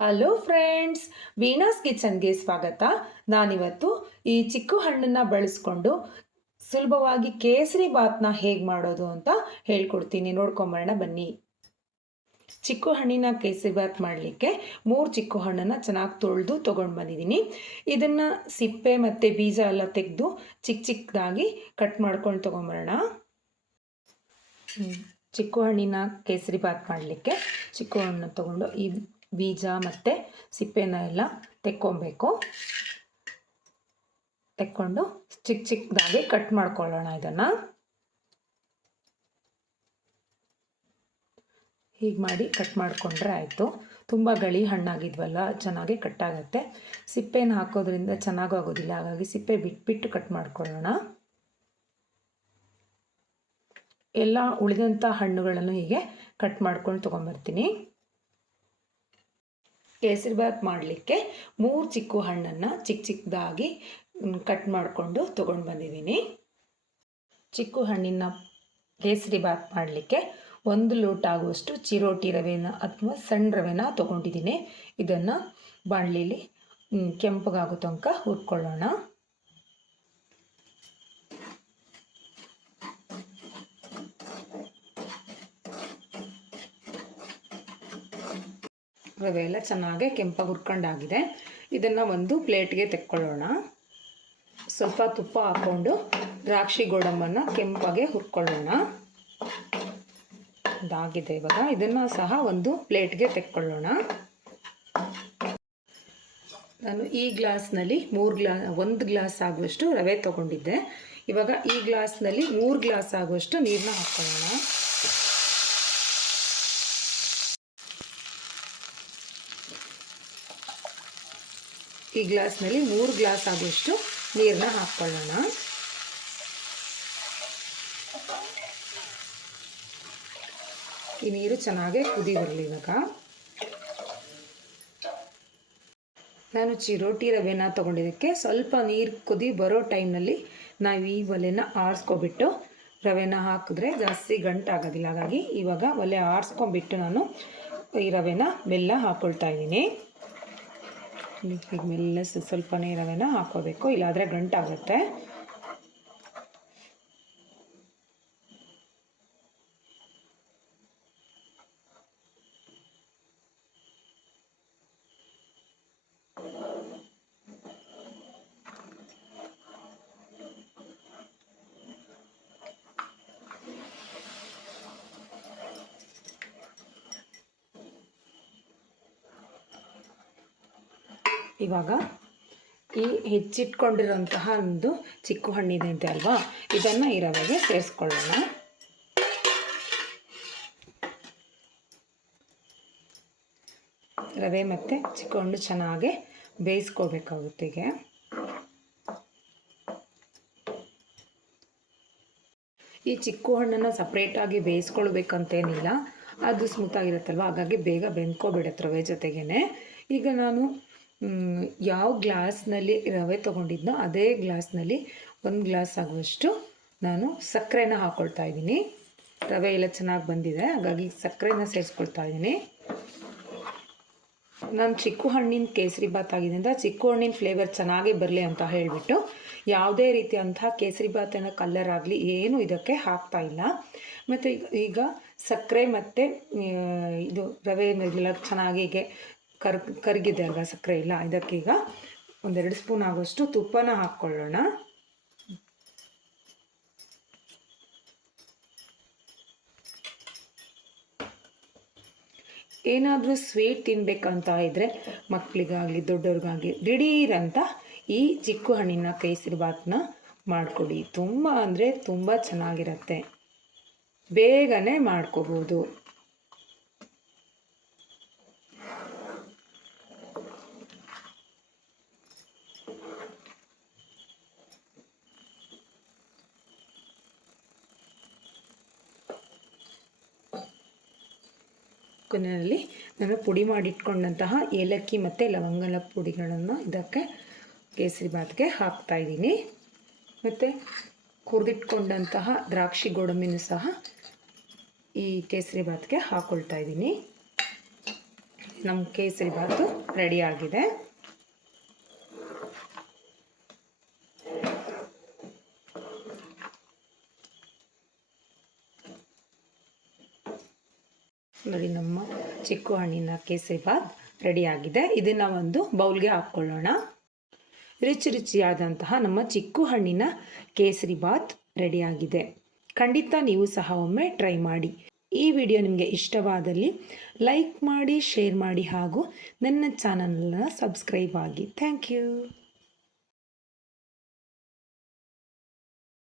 Hello friends, ವೀಣಾಸ್ ಕಿಚನ್ಗೆ ಸ್ವಾಗತ. ನಾನಿವತ್ತು ಈ ಚಿಕ್ಕು ಹಣ್ಣನ್ನು ಬಳಸ್ಕೊಂಡು ಸುಲಭವಾಗಿ ಕೇಸರಿ ಬಾತ್ನ ಹೇಗೆ ಮಾಡೋದು ಅಂತ ಹೇಳ್ಕೊಡ್ತೀನಿ. ನೋಡ್ಕೊಂಬರೋಣ ಬನ್ನಿ. ಚಿಕ್ಕು ಹಣ್ಣಿನ ಕೇಸರಿ ಬಾತ್ ಮಾಡಲಿಕ್ಕೆ 3 ಚಿಕ್ಕು ಹಣ್ಣನ್ನು ಚೆನ್ನಾಗಿ ತೊಳೆದು ತೊಗೊಂಡು ಬಂದಿದ್ದೀನಿ. ಇದನ್ನು ಸಿಪ್ಪೆ ಮತ್ತು ಬೀಜ ಎಲ್ಲ ತೆಗೆದು ಚಿಕ್ಕದಾಗಿ ಕಟ್ ಮಾಡ್ಕೊಂಡು ತೊಗೊಂಬರೋಣ. ಚಿಕ್ಕು ಹಣ್ಣಿನ ಕೇಸರಿ ಬಾತ್ ಮಾಡಲಿಕ್ಕೆ ಚಿಕ್ಕು ಹಣ್ಣು ತೊಗೊಂಡು ಈ ಬೀಜ ಮತ್ತು ಸಿಪ್ಪೆನ ಎಲ್ಲ ತೆಕ್ಕೊಬೇಕು. ತೆಕ್ಕೊಂಡು ಚಿಕ್ಕದಾಗಿ ಕಟ್ ಮಾಡ್ಕೊಳ್ಳೋಣ. ಇದನ್ನು ಹೀಗೆ ಮಾಡಿ ಕಟ್ ಮಾಡಿಕೊಂಡ್ರೆ ಆಯಿತು. ತುಂಬ ಗಳಿ ಹಣ್ಣಾಗಿದ್ವಲ್ಲ, ಚೆನ್ನಾಗಿ ಕಟ್ಟಾಗತ್ತೆ. ಸಿಪ್ಪೆನ ಹಾಕೋದ್ರಿಂದ ಚೆನ್ನಾಗೂ ಆಗೋದಿಲ್ಲ, ಹಾಗಾಗಿ ಸಿಪ್ಪೆ ಬಿಟ್ಬಿಟ್ಟು ಕಟ್ ಮಾಡ್ಕೊಳ್ಳೋಣ. ಎಲ್ಲ ಉಳಿದಂಥ ಹಣ್ಣುಗಳನ್ನು ಹೀಗೆ ಕಟ್ ಮಾಡ್ಕೊಂಡು ತೊಗೊಂಬರ್ತೀನಿ. ಕೇಸರಿ ಬಾತ್ ಮಾಡಲಿಕ್ಕೆ 3 ಚಿಕ್ಕು ಹಣ್ಣನ್ನು ಚಿಕ್ಕದಾಗಿ ಕಟ್ ಮಾಡಿಕೊಂಡು ತೊಗೊಂಡು ಬಂದಿದ್ದೀನಿ. ಚಿಕ್ಕು ಹಣ್ಣಿನ ಕೇಸರಿ ಬಾತ್ ಮಾಡಲಿಕ್ಕೆ 1 ಲೋಟ ಆಗುವಷ್ಟು ಚಿರೋಟಿ ರವೆನ ಅಥವಾ ಸಣ್ಣ ರವೆನ ತೊಗೊಂಡಿದ್ದೀನಿ. ಇದನ್ನು ಬಾಣಲಿಲಿ ಕೆಂಪಗಾಗೋ ತನಕ ಹುರ್ಕೊಳ್ಳೋಣ. ರವೆ ಎಲ್ಲ ಚೆನ್ನಾಗಿ ಕೆಂಪಾಗಿ ಹುರ್ಕೊಂಡಾಗಿದೆ. ಇದನ್ನು ಒಂದು ಪ್ಲೇಟ್ಗೆ ತೆಕ್ಕೊಳ್ಳೋಣ. ಸ್ವಲ್ಪ ತುಪ್ಪ ಹಾಕ್ಕೊಂಡು ದ್ರಾಕ್ಷಿ ಗೋಡಂಬನ್ನು ಕೆಂಪಾಗೆ ಹುರ್ಕೊಳ್ಳೋಣ. ಇದಾಗಿದೆ. ಇವಾಗ ಇದನ್ನು ಸಹ ಒಂದು ಪ್ಲೇಟ್ಗೆ ತೆಕ್ಕೊಳ್ಳೋಣ. ನಾನು ಈ ಗ್ಲಾಸ್ನಲ್ಲಿ 1 ಗ್ಲಾಸ್ ಆಗುವಷ್ಟು ರವೆ ತೊಗೊಂಡಿದ್ದೆ. ಇವಾಗ ಈ ಗ್ಲಾಸ್ನಲ್ಲಿ 3 ಗ್ಲಾಸ್ ಆಗುವಷ್ಟು ನೀರನ್ನ ಹಾಕ್ಕೊಳ್ಳೋಣ. ಈ ಗ್ಲಾಸ್ನಲ್ಲಿ 3 ಗ್ಲಾಸ್ ಆಗುವಷ್ಟು ನೀರನ್ನ ಹಾಕ್ಕೊಳ್ಳೋಣ. ಈ ನೀರು ಚೆನ್ನಾಗಿ ಕುದಿ ಬರಲಿ. ಇವಾಗ ನಾನು ಚಿರೋಟಿ ರವೆನ ತೊಗೊಂಡಿದ್ದಕ್ಕೆ ಸ್ವಲ್ಪ ನೀರು ಕುದಿ ಬರೋ ಟೈಮ್ನಲ್ಲಿ ನಾವು ಈ ಒಲೆನ ಆರಿಸ್ಕೊಬಿಟ್ಟು ರವೆನ ಹಾಕಿದ್ರೆ ಜಾಸ್ತಿ ಗಂಟಾಗೋದಿಲ್ಲ. ಹಾಗಾಗಿ ಇವಾಗ ಒಲೆ ಆರಿಸ್ಕೊಂಬಿಟ್ಟು ನಾನು ಈ ರವೆನ ಮೆಲ್ಲ ಹಾಕ್ಕೊಳ್ತಾ ಇದ್ದೀನಿ. ಈಗ ಮೆಲ್ಲ ಸ್ವಲ್ಪನೇ ರವೆನ ಹಾಕ್ಕೋಬೇಕು, ಇಲ್ಲಾಂದರೆ ಗಂಟಾಗುತ್ತೆ. ಇವಾಗ ಈ ಹೆಚ್ಚಿಟ್ಕೊಂಡಿರೋಂತಹ ಒಂದು ಚಿಕ್ಕು ಹಣ್ಣಿದೆ ಅಂತೆ ಅಲ್ವಾ, ಇದನ್ನು ಈ ರವೆಗೆ ಸೇರಿಸ್ಕೊಳ್ಳೋಣ. ರವೆ ಮತ್ತು ಚಿಕ್ಕು ಹಣ್ಣು ಚೆನ್ನಾಗಿ ಬೇಯಿಸ್ಕೋಬೇಕಾಗುತ್ತೆ. ಈಗ ಈ ಚಿಕ್ಕು ಹಣ್ಣನ್ನು ಸಪ್ರೇಟಾಗಿ ಬೇಯಿಸ್ಕೊಳ್ಬೇಕಂತೇನಿಲ್ಲ, ಅದು ಸ್ಮೂತಾಗಿರುತ್ತಲ್ವ, ಹಾಗಾಗಿ ಬೇಗ ಬೆಂದ್ಕೊಬಿಡುತ್ತೆ ರವೆ ಜೊತೆಗೇ. ಈಗ ನಾನು ಯಾವ ಗ್ಲಾಸ್ನಲ್ಲಿ ರವೆ ತೊಗೊಂಡಿದ್ನೋ ಅದೇ ಗ್ಲಾಸ್ನಲ್ಲಿ 1 ಗ್ಲಾಸ್ ಆಗುವಷ್ಟು ನಾನು ಸಕ್ಕರೆನ ಹಾಕ್ಕೊಳ್ತಾ ಇದ್ದೀನಿ. ರವೆ ಎಲ್ಲ ಚೆನ್ನಾಗಿ ಬಂದಿದೆ, ಹಾಗಾಗಿ ಸಕ್ಕರೆನ ಸೇರಿಸ್ಕೊಳ್ತಾ ಇದ್ದೀನಿ. ನಾನು ಚಿಕ್ಕು ಹಣ್ಣಿನ ಕೇಸರಿ ಬಾತ್ ಆಗಿದ್ದರಿಂದ ಚಿಕ್ಕು ಹಣ್ಣಿನ ಫ್ಲೇವರ್ ಚೆನ್ನಾಗಿ ಬರಲಿ ಅಂತ ಹೇಳಿಬಿಟ್ಟು ಯಾವುದೇ ರೀತಿಯಂತಹ ಕೇಸರಿ ಬಾತಿನ ಕಲ್ಲರ್ ಆಗಲಿ ಏನು ಇದಕ್ಕೆ ಹಾಕ್ತಾ ಇಲ್ಲ. ಮತ್ತು ಈಗ ಸಕ್ಕರೆ ಮತ್ತು ಇದು ರವೆ ಎಲ್ಲ ಚೆನ್ನಾಗಿ ಕರಗಿದೆ ಅಲ್ವಾ ಸಕ್ಕರೆ ಇಲ್ಲ, ಇದಕ್ಕೀಗ 1-2 ಸ್ಪೂನ್ ಆಗೋಷ್ಟು ತುಪ್ಪನ ಹಾಕ್ಕೊಳ್ಳೋಣ. ಏನಾದರೂ ಸ್ವೀಟ್ ತಿನ್ನಬೇಕಂತ ಇದ್ದರೆ ಮಕ್ಕಳಿಗಾಗಲಿ ದೊಡ್ಡವ್ರಿಗಾಗಲಿ ದಿಢೀರಂತ ಈ ಚಿಕ್ಕು ಹಣ್ಣಿನ ಕೇಸರಿ ಬಾತನ್ನ ಮಾಡಿಕೊಡಿ. ತುಂಬ ಅಂದರೆ ತುಂಬ ಚೆನ್ನಾಗಿರುತ್ತೆ, ಬೇಗನೆ ಮಾಡ್ಕೋಬೋದು. ಕೊನೆಯಲ್ಲಿ ನಾನು ಪುಡಿ ಮಾಡಿಟ್ಕೊಂಡಂತಹ ಏಲಕ್ಕಿ ಮತ್ತು ಲವಂಗದ ಪುಡಿಗಳನ್ನು ಇದಕ್ಕೆ ಕೇಸರಿ ಬಾತ್ಗೆ ಹಾಕ್ತಾಯಿದ್ದೀನಿ. ಮತ್ತು ಹುರಿದಿಟ್ಕೊಂಡಂತಹ ದ್ರಾಕ್ಷಿ ಗೋಡಂಬಿನೂ ಸಹ ಈ ಕೇಸರಿ ಬಾತ್ಗೆ ಹಾಕ್ಕೊಳ್ತಾ ಇದ್ದೀನಿ. ನಮ್ಮ ಕೇಸರಿ ಬಾತು ರೆಡಿ ಆಗಿದೆ. ನೋಡಿ, ನಮ್ಮ ಚಿಕ್ಕು ಹಣ್ಣಿನ ಕೇಸರಿ ಬಾತ್ ರೆಡಿಯಾಗಿದೆ. ಇದನ್ನು ಒಂದು ಬೌಲ್ಗೆ ಹಾಕ್ಕೊಳ್ಳೋಣ. ರುಚಿಯಾದಂತಹ ನಮ್ಮ ಚಿಕ್ಕು ಹಣ್ಣಿನ ಕೇಸರಿ ಬಾತ್ ರೆಡಿಯಾಗಿದೆ. ಖಂಡಿತ ನೀವು ಸಹ ಒಮ್ಮೆ ಟ್ರೈ ಮಾಡಿ. ಈ ವಿಡಿಯೋ ನಿಮಗೆ ಇಷ್ಟವಾದಲ್ಲಿ ಲೈಕ್ ಮಾಡಿ, ಶೇರ್ ಮಾಡಿ ಹಾಗೂ ನನ್ನ ಚಾನಲನ್ನು ಸಬ್ಸ್ಕ್ರೈಬ್ ಆಗಿ. Thank you.